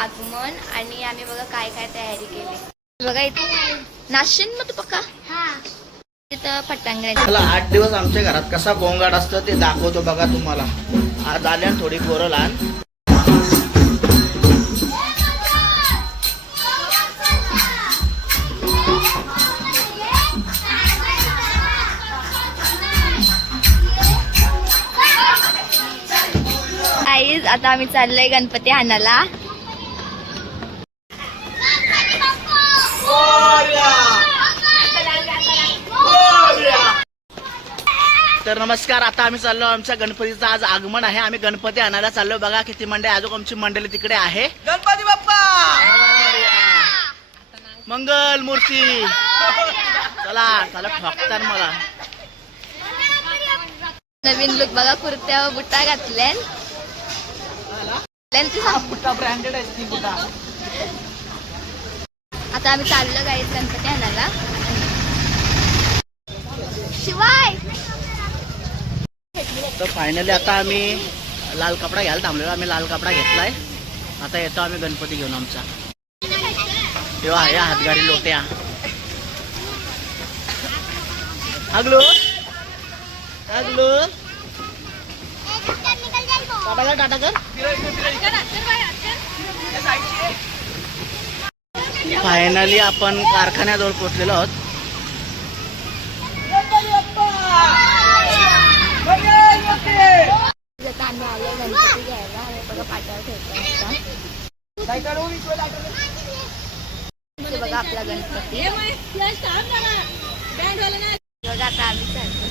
आगमन आणि आम्ही बघा काय काय तयारी केली बघा. इथे नाशिन मग तू पक्का तिथं पटांगण. मला 8 दिवस आमच्या घरात कसा गोंगाट असतं ते दाखवतो बघा तुम्हाला. आज आल्या थोडी पोरं लहान. आईज आता आम्ही चाललोय गणपती आणायला. तर नमस्कार, आता आम्ही चाललो. आमच्या गणपतीचं आज आगमन आहे. आम्ही गणपती आणायला चाललो. बघा किती मंडळी, अजून आमची मंडळी तिकडे आहे. गणपती बाप्पा मंगल मूर्ती. चला चला ठोकतात मला. नवीन लुक बघा, कुर्त्या व बुट्टा घातल्या. बुट्टा ब्रँडेड आहे ती बुट्टा. आता आम्ही चाललो गाईस गणपती आणायला. शिवाय तर फायनली आता आम्ही लाल कपडा घ्यायला थांबलेलो. आम्ही लाल कपडा घेतलाय. आता येतो आम्ही गणपती घेऊन आमचा. तेव्हा या हातगाडी लोट्या. हागलो हागलो टाटा कर टाटा कर. फायनली आपण कारखान्याजवळ पोहोचलेलो आहोत. आम्ही आलो गणपती घ्यायला आणि बघा पाट्यावर ठेवतो. बघा आपला गणपती बघा. आता आम्ही चालतो.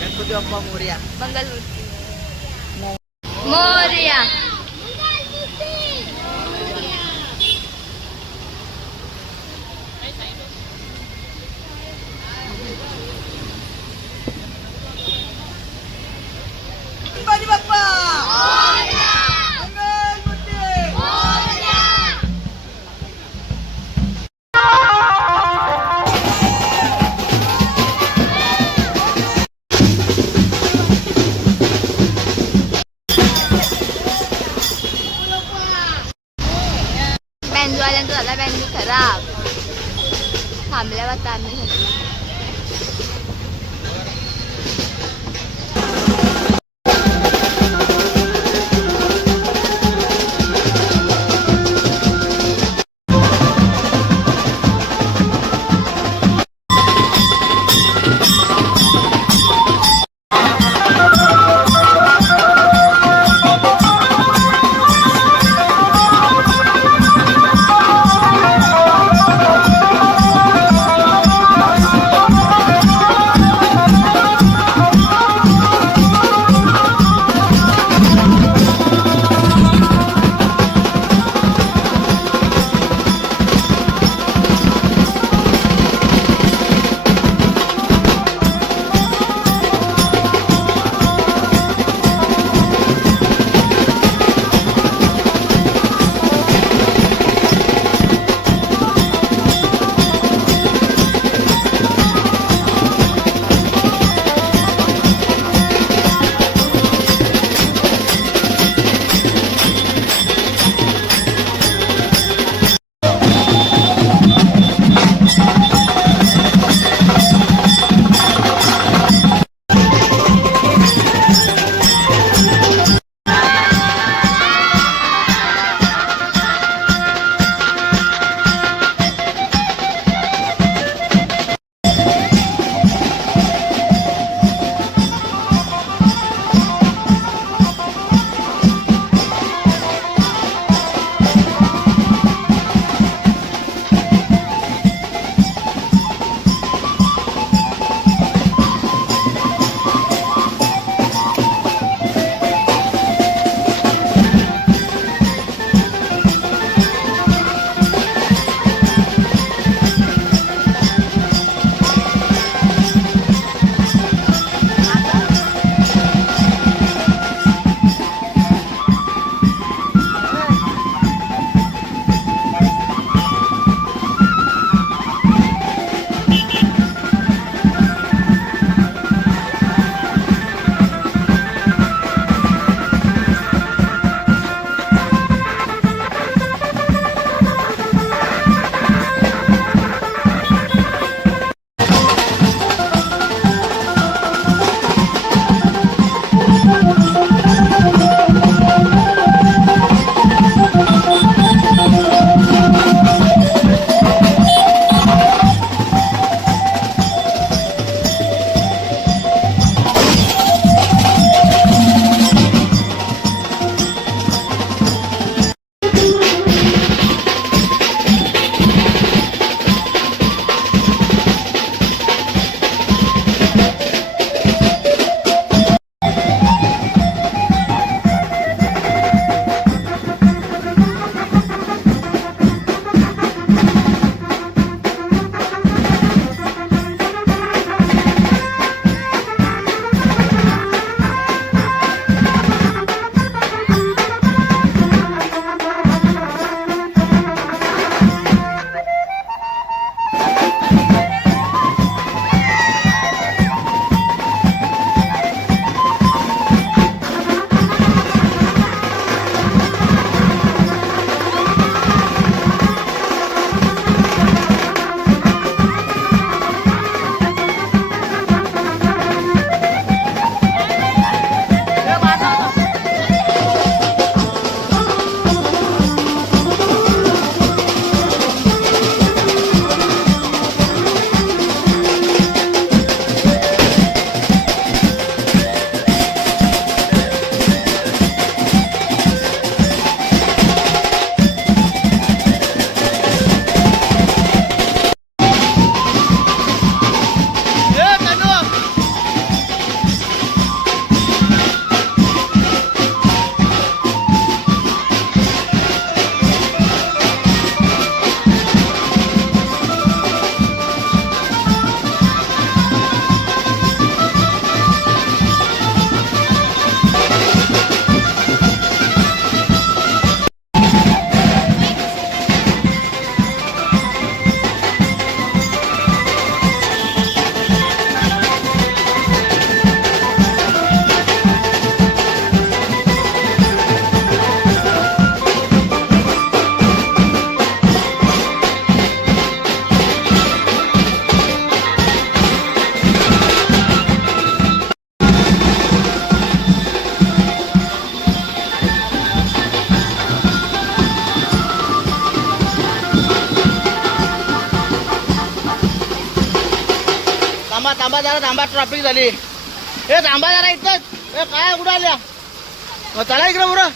गणपती बाप्पा मोरया. मंगलमूर्ती मोरया. गणपती बाप्पा थांबा जरा थांबा ट्रॉफिक झाली हे थांबा जरा इथंच ए काय कुठं आल्या चला इकडे बरं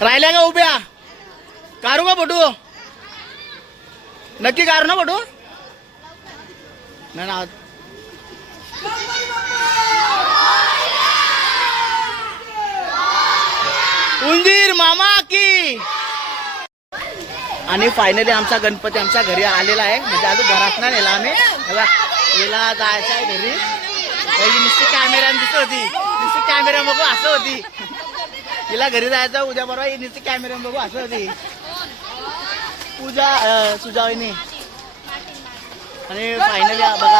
राहिल्या का उभ्या? काढू का फोटो? नक्की काढू ना फोटो? नाही ना. उंदीर मामा की. आणि फायनली आमचा गणपती आमच्या घरी आलेला आहे. म्हणजे अजून घरात नाही नेला आम्ही. हिला जायचं आहे घरी. नुसती कॅमेरा दिसत होती. नुसती कॅमेरा बघू असं होती. हिला घरी जायचं उद्या परवा. ही नुसती कॅमेरा बघू असं होती. पूजा सुजावणी. आणि फायनली बघा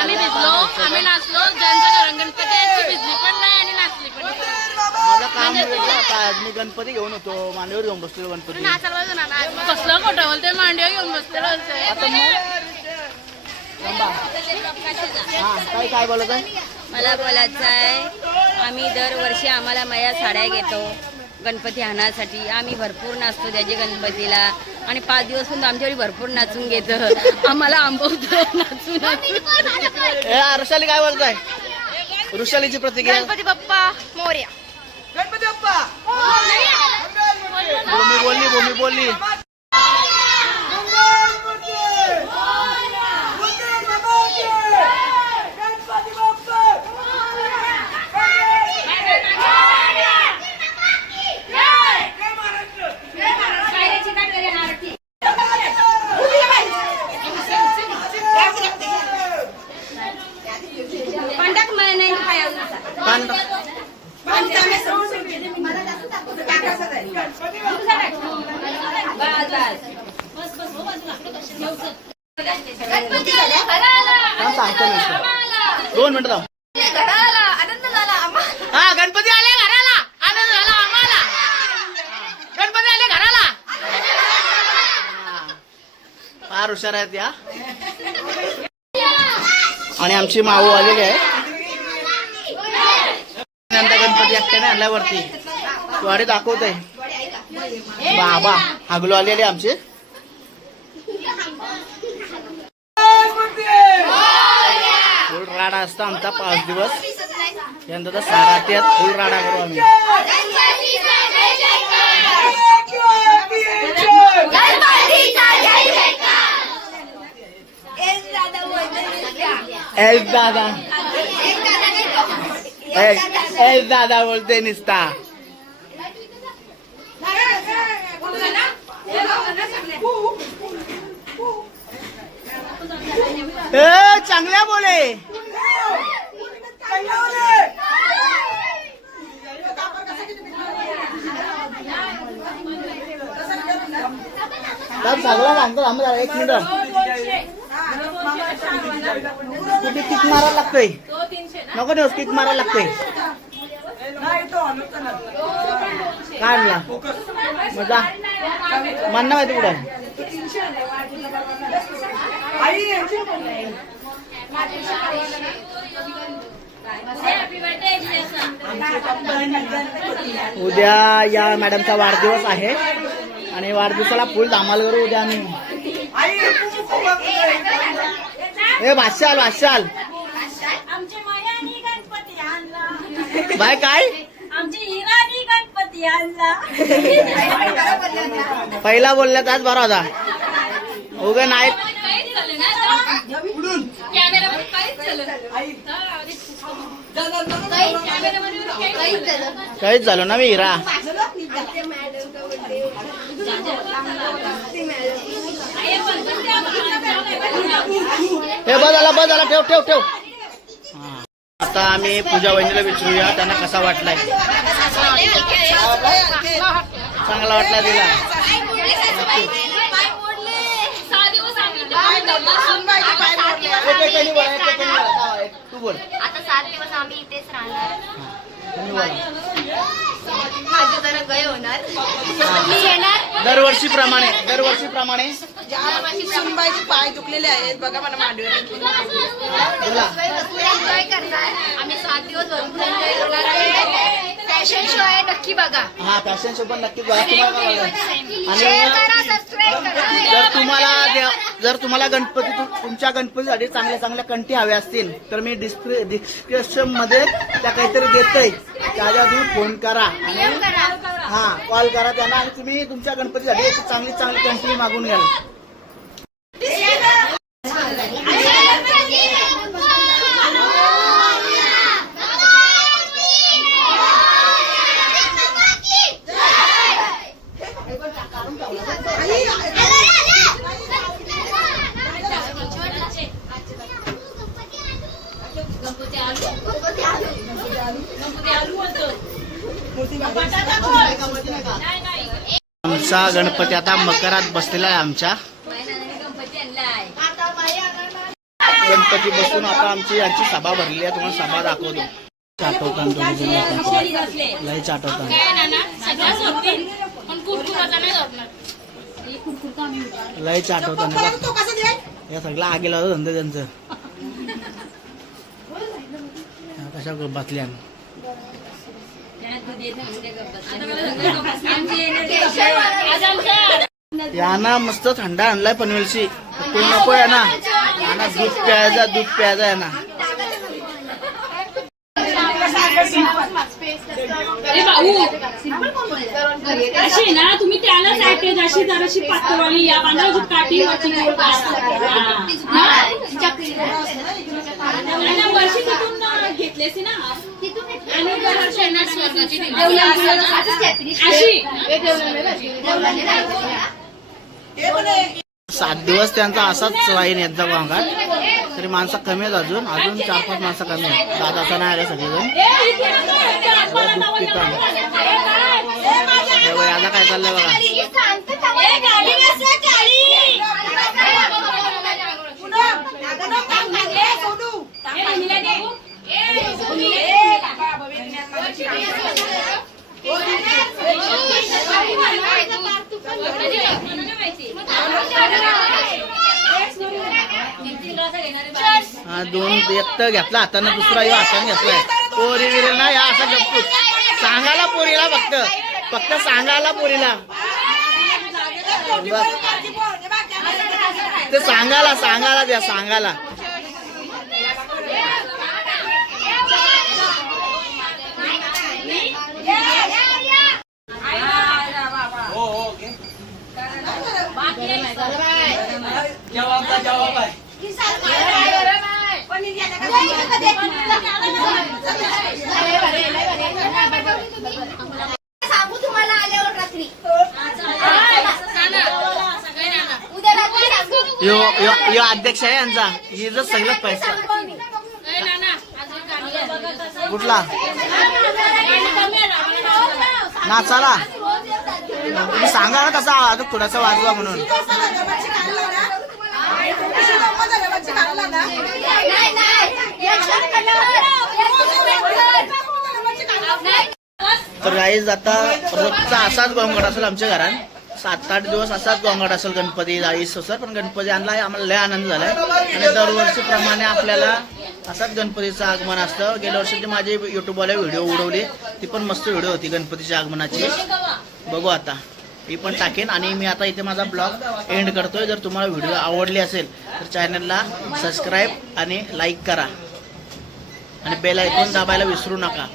आम्ही भिजलो, आम्ही नाचलो. ज्यांच्या घरात गणपती आहे ती भिजली पण नाही आणि नाचली पण नाही. माझं काम वेगळं आता. मी गणपती घेऊन होतो. मांडीवर घेऊन बसलो गणपती. कसलं खोटं बोलते, मांडीवर घेऊन बसलेलं होते. आता मग काय बोलत आहे? मला बोलायचं आहे, आम्ही दरवर्षी आम्हाला माया साड्या घेतो गणपती आणण्यासाठी. आम्ही भरपूर नाचतो त्याच्या गणपतीला आणि 5 दिवस आमच्यावर भरपूर नाचून घेतो. आम्हाला आंबवतं नाचून. ऋषाली काय बोलत आहे? ऋषालीची प्रतिक्रिया. गणपती बाप्पा मोरया. भूमी बोलली. दोन मिनिटं थांब. आनंद झाला हा गणपती आले घराला. आनंद झाला आम्हाला. गणपती आले घराला. फार हुशार आहेत या. आणि आमची माऊ आलेली आहे. गणपती एकट्याने आणल्यावरती वाडी दाखवतोय. बाबा हागलो आलेले आमचे. फुल राडा असतो आमचा 5 दिवस. यंदा तर सारात्यात फुल राडा करू आम्ही. एस दादा. एस दादा बोलते निसता. चांगल्या बोले. सगळं सांगतो आम्हाला. 1 मिनिट कुठे किक मारायला लागतोय. नको देऊस किक मारायला लागतोय. काय म्हणला मजा म्हणणं माहिती कुठं. उद्या या मॅडमचा वाढदिवस आहे आणि वाढदिवसाला फुल धमाल करू उद्या आम्ही. ए भाषाल बाय काय आमची हिरानी गणपती आणला. पहिला बोलल्यात आज बरा होता. उगा नाही काहीच झालं ना मी हिरा. हे बस झाला ठेव. आता आम्ही पूजा वहिनीला विचारूया त्यांना कसा वाटलाय. चांगला वाटला तिला. तू बोल. आता 7 दिवस आम्ही इथेच राहणार. तुम्ही बोला. माझे जरा गय होणार. मी येणार दरवर्षीप्रमाणे सुनबाईचे पाय दुखलेले आहेत बघा मला मांडीवर. बोला. एन्जॉय करणार. आम्ही 7 दिवस भरपूर एन्जॉय करणार आहे. फॅशन शो आहे नक्की बघा. हा फॅशन शो पण नक्कीच बघा. तुम्हाला शेअर करा, सबस्क्राईब करा. जर तुम्हाला तुमच्या गणपतीसाठी चांगल्या कंठी हव्या असतील तर मी डिस्क्रिप्शन मध्ये त्या काहीतरी देतोय. त्याच्या तुम्ही फोन करा आणि हा कॉल करा त्यांना आणि तुम्ही तुमच्या गणपतीसाठी एक चांगली कंपनी मागून घ्याल. आमचा गणपती आता मकरात बसलेला आहे. आमच्या गणपती बसून आता आमची यांची सभा भरलेली आहे. तुम्हाला सभा दाखवतो. चाटवताना लय चाटवताना लय चाटवताना या सगळ्या आगेला होतं धंदे त्यांचं. कशा बसल्या यांना मस्त थंडा आणलाय पनवेलची. तू नको आहे ना, यांना दूध प्यायचा आहे ना. अरे भाऊ अशी ना तुम्ही त्यालाच ऍटेज अशी जराशी पातळवाली या बांधाची काठी वर्षी तिथून घेतलेस ना अशी 7 दिवस त्यांचा असाच राहील यांचा भागात. तरी माणसं कमी आहेत, अजून 4-5 माणसं कमी आहेत. दादा असं नाही आलं सगळेजण. दूध पिता याला काय चाललंय बघा. दोन एक तर घेतला हाताने, दुसरा या हाताने घेतलाय. पोरी विरेल ना या असं गप्पूच सांगायला पोरीला, फक्त सांगायला पोरीला. ते सांगायला द्या, सांगायला. जवाब आहे. सांगू तुम्हाला आल्यावर रात्री यो अध्यक्ष आहे यांचा. ही जर सगळं पैसा कुठला नाचाला तुम्ही सांगा ना कसा अजून थोडासा वाजवा म्हणून. तर गाईज आता रोजचा असाच गोंगाट असेल आमच्या घरात. 7-8 दिवस असाच गोंगाट असेल गणपती जाईस्तोवर. पण गणपती आणलाय, आम्हाला लय आनंद झालाय. आणि दरवर्षीप्रमाणे आपल्याला असाच गणपतीचं आगमन असतं. गेल्या वर्षी माझी युट्यूबवाले व्हिडिओ उडवली, ती पण मस्त व्हिडिओ होती गणपतीच्या आगमनाची. बघू आता मी पण टाकेन. आणि मी आता इथे माझा ब्लॉग एंड करतोय. जर तुम्हाला व्हिडिओ आवडली असेल तर चॅनलला सबस्क्राईब आणि लाईक करा आणि बेल आयकॉन दाबायला विसरू नका.